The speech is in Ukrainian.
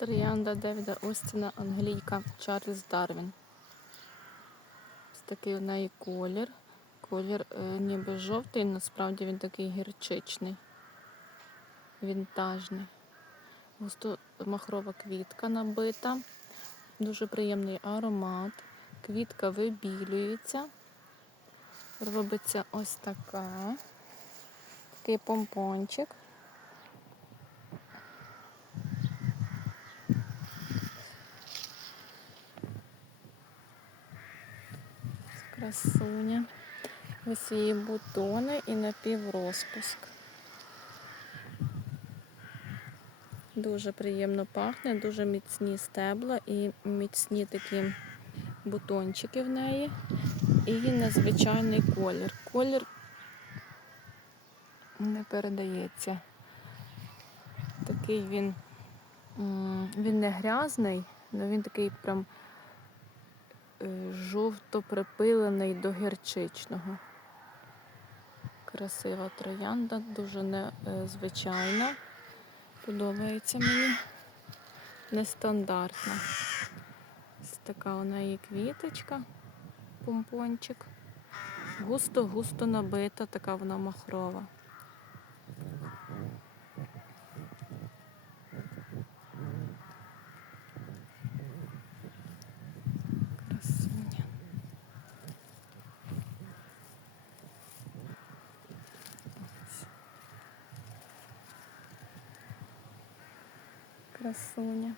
Троянда Девіда Остіна, Англійка, Чарльз Дарвін. Ось такий у неї колір. Колір е, ніби жовтий, насправді він такий гірчичний, вінтажний. Густо махрова квітка набита. Дуже приємний аромат. Квітка вибілюється. Робиться ось така. Такий помпончик. Красуня. Ось її бутони і напіврозпуск. Дуже приємно пахне, дуже міцні стебла і міцні такі бутончики в неї. І незвичайний колір. Колір не передається. Такий він, він не грязний, але він такий прям жовто припилений до гірчичного. Красива троянда, дуже незвичайна. Подобається мені. Нестандартна. Ось така у неї квіточка, помпончик. Густо-густо набита, така вона махрова. Красуня. Ось. Красуня.